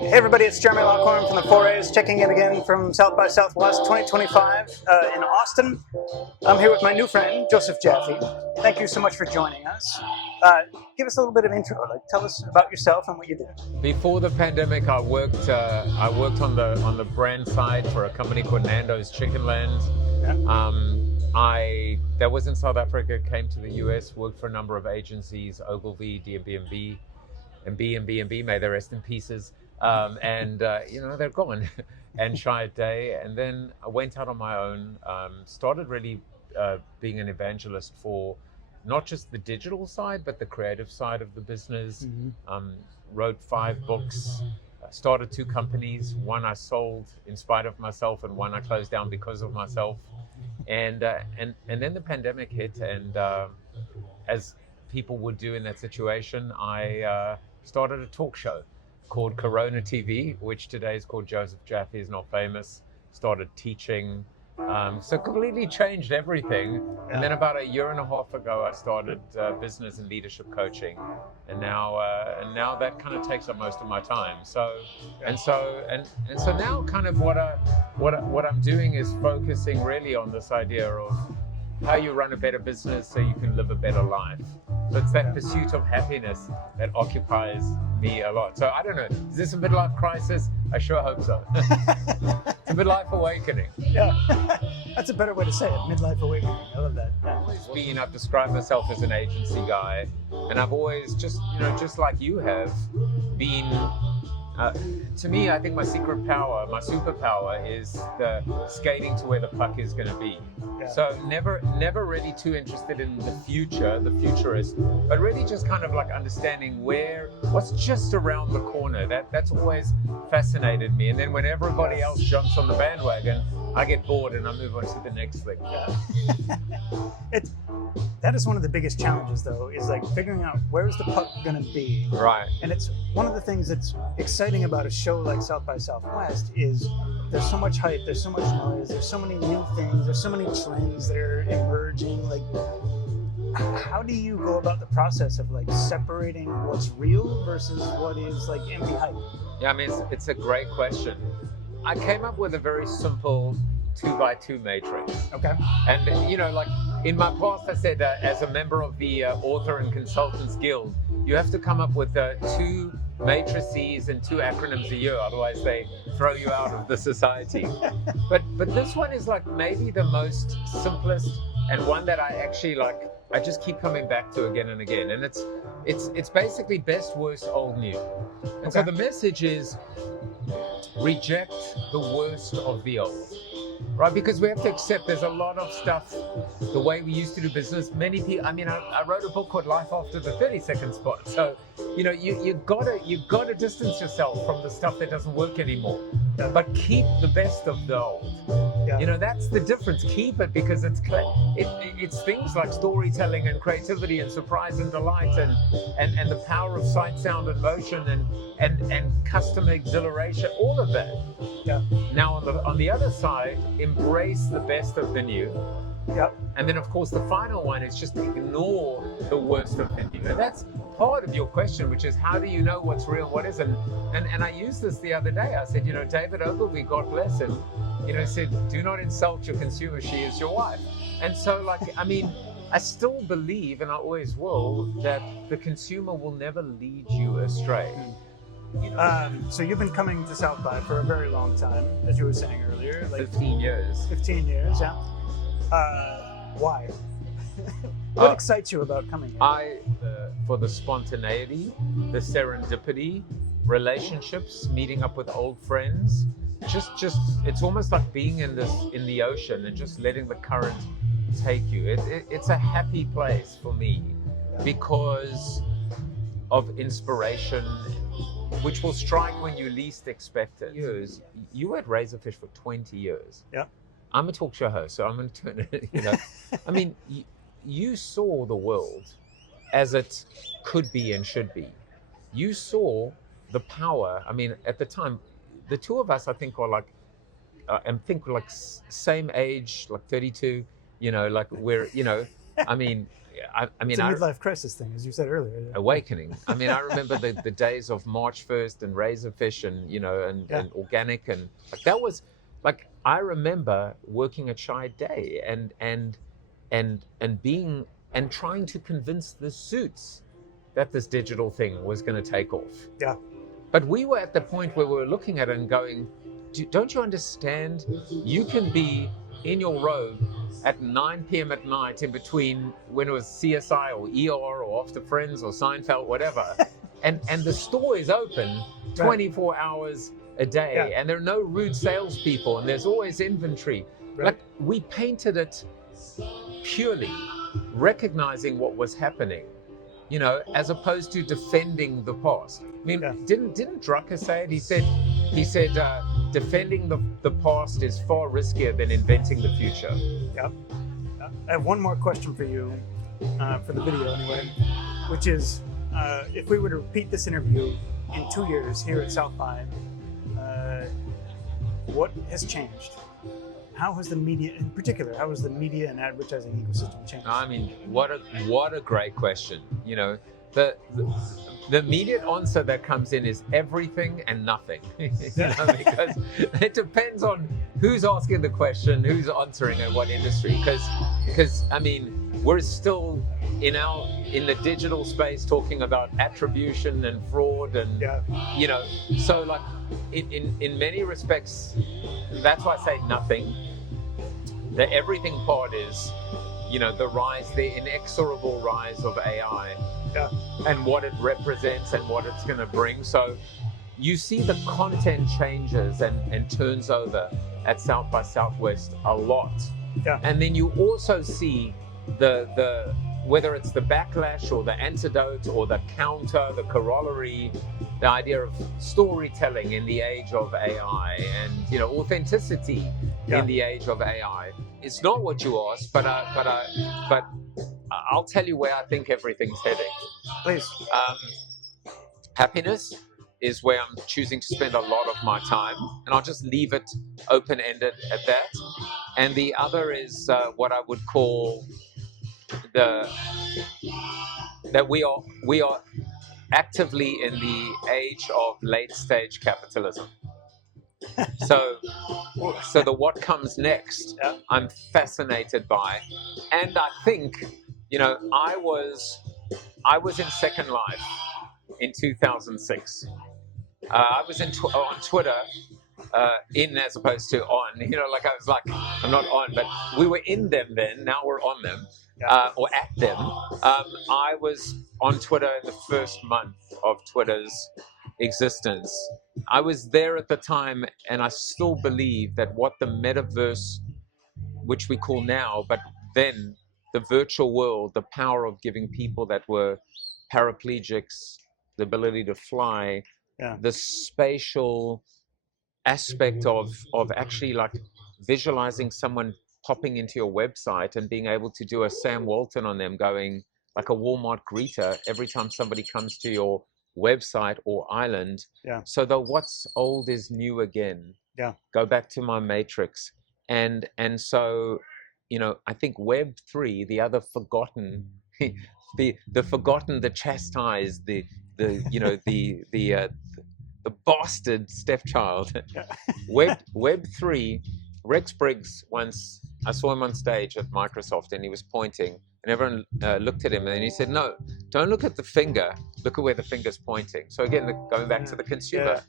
Hey everybody, it's Jeremy Lockhorn from the Forays, checking in again from South by Southwest 2025 in Austin. I'm here with my new friend, Jaffe. Thank you so much for joining us. Give us a little bit of intro, tell us about yourself and what you do. Before the pandemic, I worked on the brand side for a company called Nando's Chickenland. Yeah. That was in South Africa, came to the US, worked for a number of agencies, Ogilvy, D&B, and B&B, may they rest in pieces. They're gone. And Shire Day. And then I went out on my own, started really being an evangelist for not just the digital side, but the creative side of the business. Wrote 5 books, started 2 companies. One I sold in spite of myself, and one I closed down because of myself. And then the pandemic hit, and as people would do in that situation, I started a talk show called Corona TV, which today is called Joseph Jaffe is Not Famous. Started teaching, so completely changed everything. And then about a year and a half ago, I started business and leadership coaching, and now that kind of takes up most of my time. So now kind of what I'm doing is focusing really on this idea of how you run a better business so you can live a better life. So it's that pursuit of happiness that occupies me a lot. So I don't know, is this a midlife crisis? I sure hope so. It's a midlife awakening. Yeah, that's a better way to say it, midlife awakening. I love that. Yeah. I've described myself as an agency guy, and I've always just like you have, been, to me, I think my secret power, my superpower is the skating to where the puck is going to be. Yeah. So never really too interested in the future, the futurist, but really just kind of like understanding what's just around the corner. That's always fascinated me. And then when everybody else jumps on the bandwagon, I get bored and I move on to the next thing. Yeah. That is one of the biggest challenges, though, is like figuring out where's the puck going to be. Right. And it's one of the things that's exciting about a show like South by Southwest is there's so much hype, there's so much noise, there's so many new things, there's so many trends that are emerging. Like, how do you go about the process of like separating what's real versus what is like empty hype? Yeah, I mean, it's a great question. I came up with a very simple 2x2 matrix. Okay. And like in my past, I said as a member of the Author and Consultants Guild, you have to come up with 2 matrices and 2 acronyms a year, otherwise they throw you out of the society. But this one is like maybe the most simplest, and one that I actually like. I just keep coming back to again and again, and it's basically best, worst, old, new. And so the message is reject the worst of the old. Right, because we have to accept there's a lot of stuff, the way we used to do business. Many people, I mean, I wrote a book called Life After the 30-Second Spot. So, you gotta distance yourself from the stuff that doesn't work anymore, but keep the best of the old. Yeah. That's the difference. Keep it, because it's things like storytelling and creativity and surprise and delight and the power of sight, sound, and motion and customer exhilaration, all of that. Yeah. Now on the other side, embrace the best of the new. Yep. And then of course the final one is just ignore the worst of the new. And that's part of your question, which is how do you know what's real and what isn't? And I used this the other day. I said, David Ogilvy, God bless him, said, do not insult your consumer, she is your wife. And so I still believe, and I always will, that the consumer will never lead you astray. So you've been coming to South by for a very long time, as you were saying earlier. Like 15 years. 15 years, yeah. Why? What excites you about coming here? For the spontaneity, the serendipity, relationships, meeting up with old friends. Just it's almost like being in the ocean and just letting the current take you. It's a happy place for me because of inspiration, which will strike when you least expect it. You were at Razorfish for 20 years. Yeah. I'm a talk show host, so I'm going to turn it, I mean, you saw the world as it could be and should be. You saw the power. I mean, at the time, the two of us, I think, are like, same age, like 32, like we're, I mean, It's a midlife crisis thing, as you said earlier. Yeah. awakening. I mean, I remember the days of March 1st and Razorfish and, and organic, and like that was like, I remember working at Shy Day and being and trying to convince the suits that this digital thing was going to take off. Yeah. But we were at the point where we were looking at it and going, don't you understand? You can be in your robe at 9 p.m. at night in between when it was CSI or ER or After Friends or Seinfeld, whatever. and the store is open 24 hours a day, and there are no rude salespeople, and there's always inventory. Right. Like, we painted it purely recognizing what was happening, as opposed to defending the past. I mean, didn't Drucker say it? He said, defending the past is far riskier than inventing the future. Yep. I have one more question for you, for the video anyway, which is, if we were to repeat this interview in 2 years here at South by, what has changed? How has the media, in particular, how has the media and advertising ecosystem changed? I mean, what a great question. The immediate answer that comes in is everything and nothing. Because it depends on who's asking the question, who's answering, and what industry. Because I mean, we're still in the digital space talking about attribution and fraud, and so like in many respects, that's why I say nothing. The everything part is, the inexorable rise of AI, and what it represents and what it's going to bring. So you see the content changes and turns over at South by Southwest a lot. And then you also see the whether it's the backlash or the antidote or the counter, the corollary, the idea of storytelling in the age of AI, and authenticity in the age of AI. It's not what you asked, but I'll tell you where I think everything's heading. Please. Happiness is where I'm choosing to spend a lot of my time, and I'll just leave it open-ended at that. And the other is what I would call that we are actively in the age of late-stage capitalism. So the what comes next, I'm fascinated by, and I think, I was in Second Life in 2006. I was on Twitter, in as opposed to on. I was like, I'm not on, but we were in them then. Now we're on them, or at them. I was on Twitter in the first month of Twitter's existence. I was there at the time, and I still believe that what the metaverse, which we call now, but then the virtual world, the power of giving people that were paraplegics the ability to fly, the spatial aspect of actually like visualizing someone popping into your website and being able to do a Sam Walton on them, going like a Walmart greeter every time somebody comes to your website or island. So the what's old is new again. Go back to my matrix. And so, you know, I think Web3, the other forgotten, the forgotten, the chastised, the you know, the bastard stepchild. Web3, Rex Briggs once, I saw him on stage at Microsoft and he was pointing and everyone looked at him and then he said, no, don't look at the finger, look at where the finger's pointing. So again, going back to the consumer,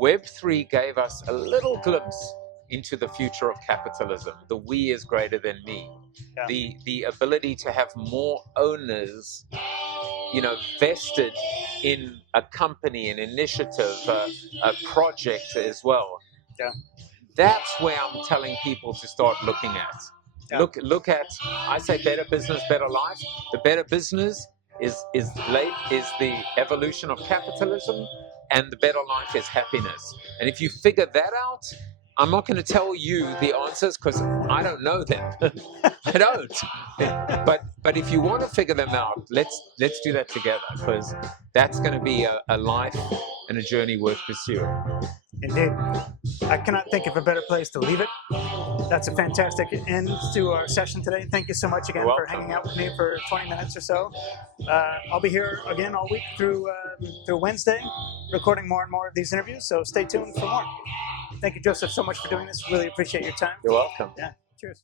Web3 gave us a little glimpse into the future of capitalism. The we is greater than me. The ability to have more owners, you know, vested in a company, an initiative, a project as well. That's where I'm telling people to start looking at. Look at, I say better business, better life. The better business is the evolution of capitalism, and the better life is happiness. And if you figure that out, I'm not going to tell you the answers because I don't know them. I don't. But if you want to figure them out, let's do that together, because that's going to be a life and a journey worth pursuing. Indeed. I cannot think of a better place to leave it That's a fantastic end to our session today. Thank you so much again You're for welcome. hanging out with me for 20 minutes or so. I'll be here again all week through Wednesday, recording more and more of these interviews. So stay tuned for more. Thank you, Joseph, so much for doing this. Really appreciate your time. You're welcome. Yeah. Cheers.